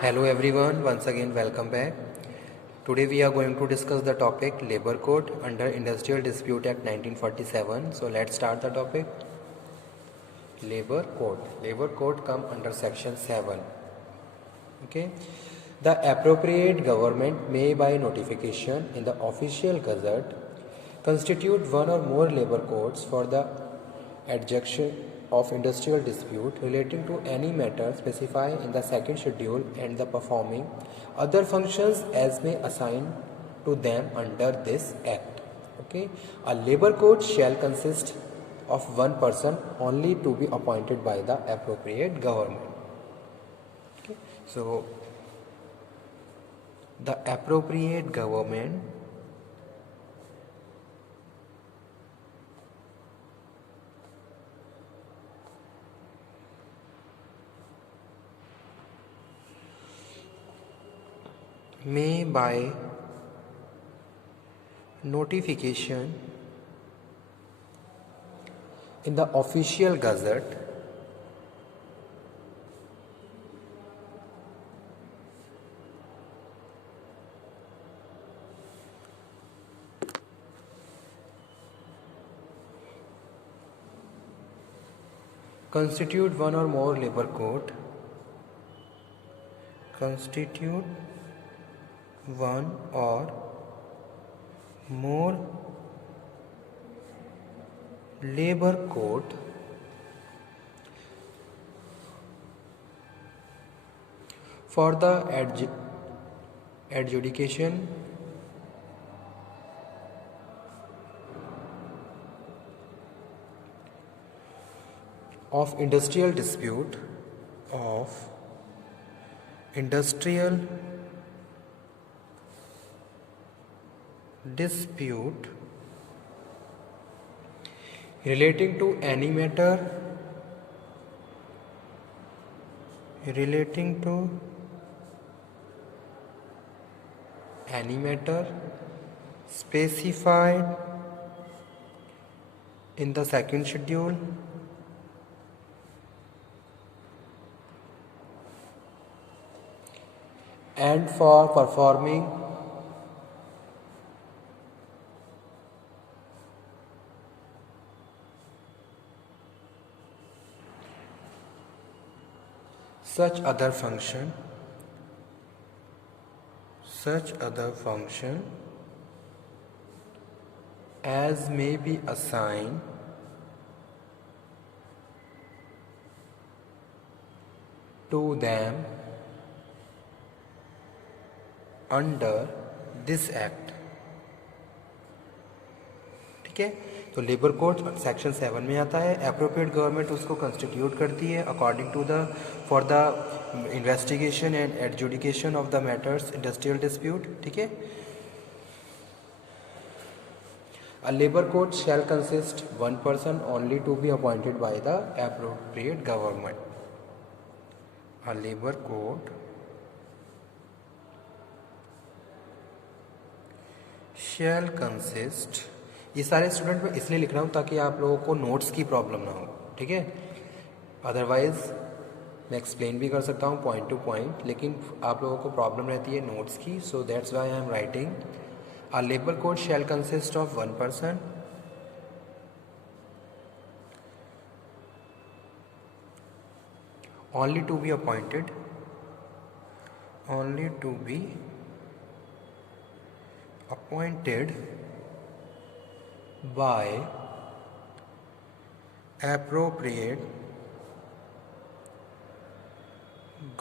Hello everyone, once again welcome back. Today we are going to discuss the topic Labor Code under Industrial Dispute Act 1947. So let's start the topic. Labor Code. Labor Code come under section 7. Okay. The appropriate government may by notification in the official gazette constitute one or more labor codes for the adjudication of industrial dispute relating to any matter specified in the second schedule and the performing other functions as may assign to them under this act. Okay, a labor code shall consist of one person only to be appointed by the appropriate government. Okay, so the appropriate government may by notification in the official gazette constitute one or more labor code constitute one or more labor code for the adjudication of industrial dispute relating to any matter specified in the second schedule and for performing such other function as may be assigned to them under this act. ठीक है, तो labour code section 7 में आता है. Appropriate government उसको constitute करती है according to the for the investigation and adjudication of the matters industrial dispute. ठीक है, a labor code shall consist one person only to be appointed by the appropriate government. A labor code shall consist, ये सारे student मैं इसलिए लिख रहा हूँ ताकि आप लोगों को नोट्स की प्रॉब्लम ना हो. ठीक है, अदरवाइज मैं एक्सप्लेन भी कर सकता हूँ पॉइंट टू पॉइंट, लेकिन आप लोगों को प्रॉब्लम रहती है नोट्स की. So that's why I am writing a labor code shall consist of one person only to be appointed by appropriate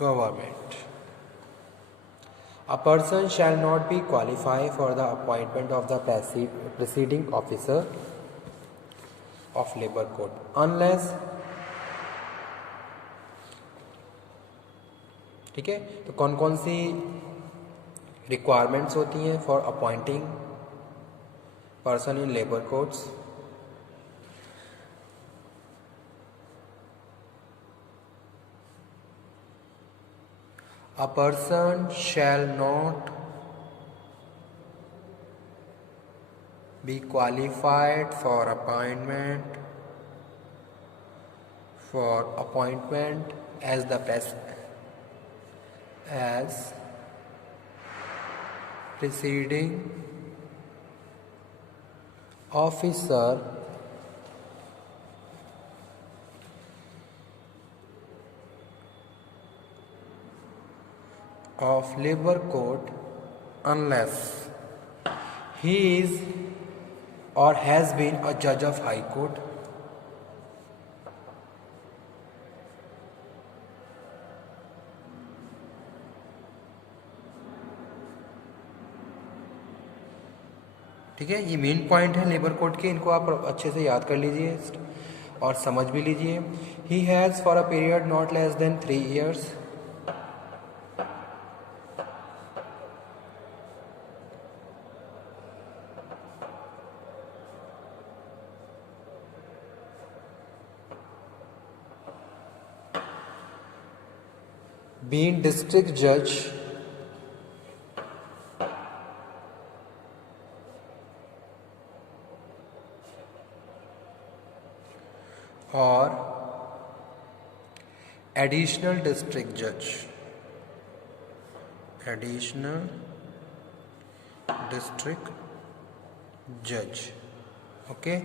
government. A person shall not be qualified for the appointment of the presiding officer of labor code unless. ठीक है, तो कौन कौन सी requirements होती हैं for appointing person in labour codes. A person shall not be qualified for appointment as the as preceding officer of labor court unless he is or has been a judge of high court, ठीक है। ये main point है labour code के, इनको आप अच्छे से याद कर लीजिए और समझ भी लीजिए। He has for a period not less than 3 years been district judge or additional district judge, additional district judge, okay।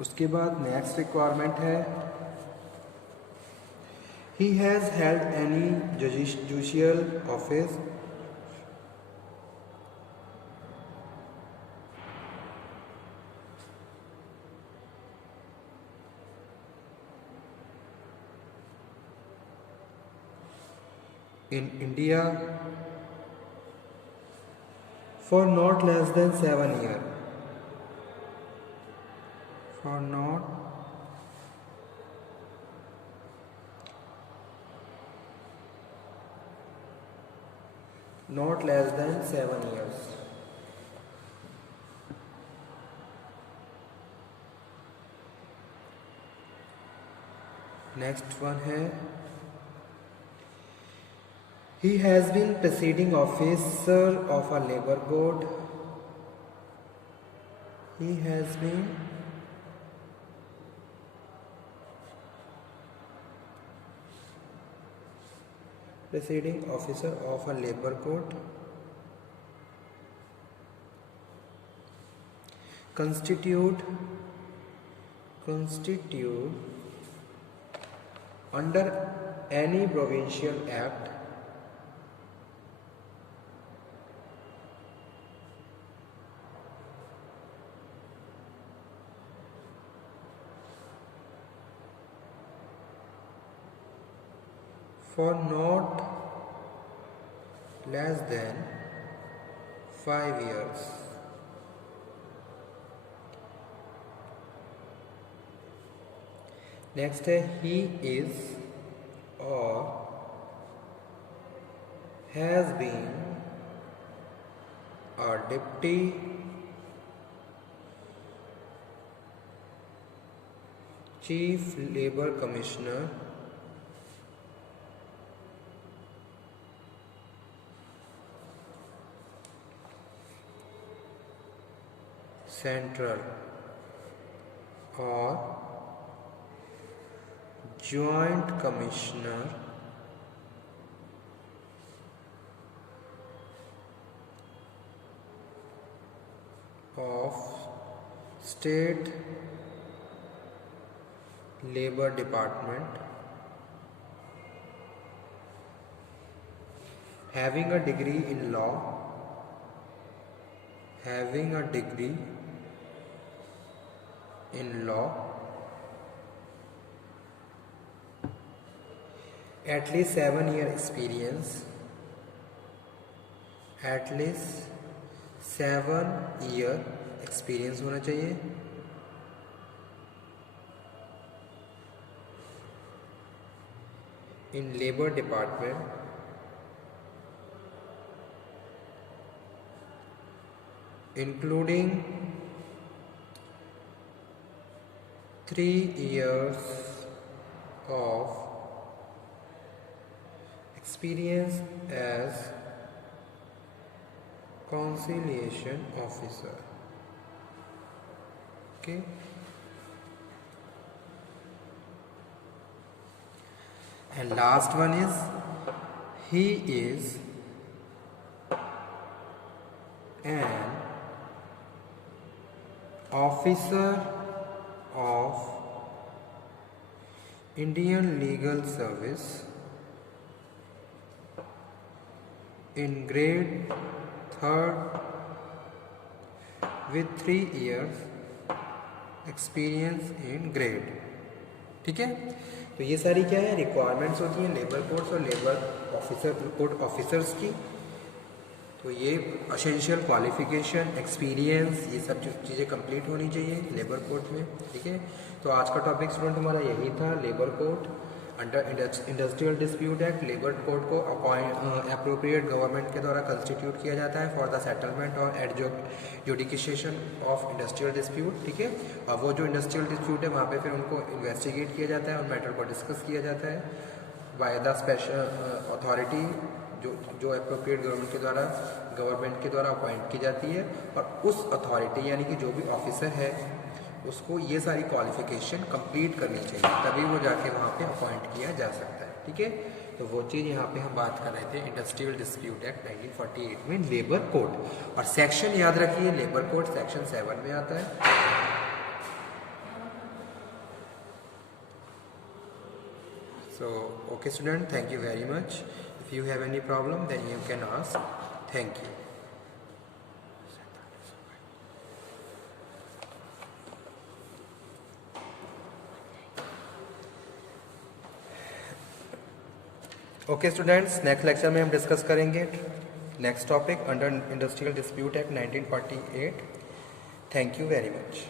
उसके बाद नेक्स्ट रिक्वायरमेंट है he has held any judicial office in India for not less than 7 years, for not less than 7 years। Next one है he has been preceding officer of a labor court, he has been preceding officer of a labor court, constitute under any provincial act for not less than 5 years। Next है he is or has been a deputy chief labor commissioner central or joint commissioner of state labor department having a degree in law, having a degree in law, at least 7 year experience, at least 7 year experience होना चाहिए। in labor department including 3 years of experience as conciliation officer. Okay. And last one is he is an officer of Indian Legal Service in grade 3rd with 3 years experience in grade. ठीक है, तो ये सारी क्या है requirements होती हैं labour codes और लेबर ऑफिसर कोड ऑफिसर्स की. तो ये एसेंशियल क्वालिफिकेशन एक्सपीरियंस ये सब चीज़ें कंप्लीट होनी चाहिए लेबर कोड में. ठीक है, तो आज का टॉपिक स्टूडेंट हमारा यही था, labour code under industrial dispute act. Labour code को अप्रोप्रिएट गवर्नमेंट के द्वारा कंस्टिट्यूट किया जाता है फॉर द सेटलमेंट और एडजुडिकेशन ऑफ इंडस्ट्रियल डिस्प्यूट. ठीक है, अब वो जो इंडस्ट्रियल डिस्प्यूट है वहाँ पे फिर उनको इन्वेस्टिगेट किया जाता है और मैटर को डिस्कस किया जाता है बाय द स्पेशल अथॉरिटी जो अप्रोप्रिएट गवर्नमेंट के द्वारा अपॉइंट की जाती है. और उस अथॉरिटी यानी कि जो भी ऑफिसर है उसको ये सारी क्वालिफिकेशन कंप्लीट करनी चाहिए, तभी वो जाके वहाँ पे अपॉइंट किया जा सकता है. ठीक है, तो वो चीज़ यहाँ पे हम बात कर रहे थे इंडस्ट्रियल डिस्प्यूट एक्ट 1948 में लेबर कोड. और सेक्शन याद रखिए लेबर कोड सेक्शन 7 में आता है. So, okay student, thank you very much. If you have any problem, then you can ask. Thank you. Okay students, next lecture में हम discuss करेंगे next topic under industrial dispute act 1948. Thank you very much.